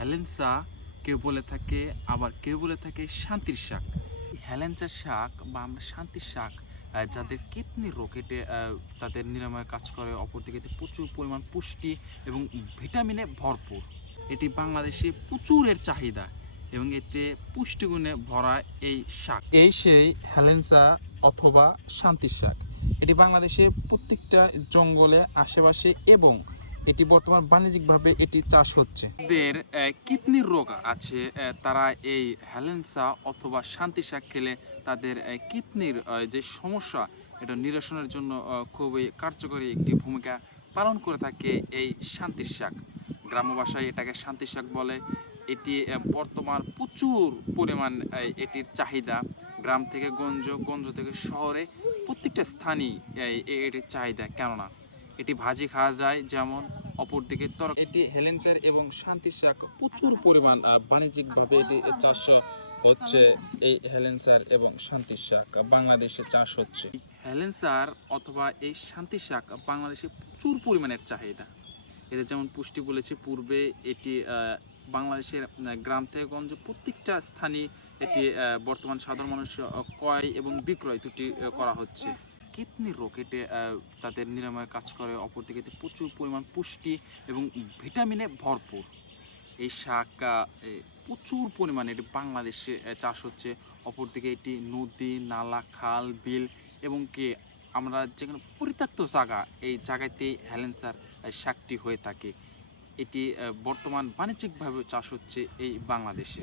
হেলেঞ্চা কেউ বলে থাকে, আবার কেউ বলে থাকে শান্তির শাক। হেলেঞ্চা শাক বা আমরা শান্তির শাক যাদের কিডনির রোগ এটি তাদের নিরাময়ের কাজ করে। অপরদিকে এতে প্রচুর পরিমাণ পুষ্টি এবং ভিটামিনে ভরপুর। এটি বাংলাদেশে প্রচুরের চাহিদা এবং এতে পুষ্টিগুণে ভরা এই শাক। এই সেই হেলেঞ্চা অথবা শান্তির শাক। এটি বাংলাদেশের প্রত্যেকটা জঙ্গলে আশেপাশে এবং এটি বর্তমান বাণিজ্যিকভাবে এটি চাষ হচ্ছে। যাদের কিডনির রোগ আছে তারা এই হেলেঞ্চা অথবা শান্তি শাক খেলে তাদের কিডনির যে সমস্যা এটা নিরসনের জন্য খুবই কার্যকরী একটি ভূমিকা পালন করে থাকে এই শান্তির শাক। গ্রাম্য ভাষায় এটাকে শান্তির শাক বলে। এটি বর্তমান প্রচুর পরিমাণ এটির চাহিদা। গ্রাম থেকে গঞ্জ, গঞ্জ থেকে শহরে প্রত্যেকটা স্থানই এটির চাহিদা। কেননা এটি ভাজি খাওয়া যায় যেমন, অপরদিকে এটি হেলেঞ্চার এবং শান্তির শাক প্রচুর পরিমাণ বাণিজ্যিকভাবে এটি চাষ হচ্ছে। এই হেলেঞ্চার এবং শান্তির শাক বাংলাদেশে চাষ হচ্ছে। হেলেঞ্চার অথবা এই শান্তির শাক বাংলাদেশে প্রচুর পরিমাণের চাহিদা। এদের যেমন পুষ্টি বলেছি পূর্বে, এটি বাংলাদেশের গ্রাম থেকে গঞ্জ প্রত্যেকটা স্থানে এটি বর্তমান সাধারণ মানুষ ক্রয় এবং বিক্রয় দুটি করা হচ্ছে। কিডনির রোগ এটি তাদের নিরাময়ের কাজ করে। অপরদিকে এতে প্রচুর পরিমাণ পুষ্টি এবং ভিটামিনে ভরপুর। এই শাক প্রচুর পরিমাণে এটি বাংলাদেশে চাষ হচ্ছে। অপরদিকে এটি নদী, নালা, খাল, বিল এবং কি আমরা যেখানে পরিত্যক্ত জায়গা, এই জায়গাতেই হেলেঞ্চার শাকটি হয়ে থাকে। এটি বর্তমান বাণিজ্যিকভাবে চাষ হচ্ছে এই বাংলাদেশে।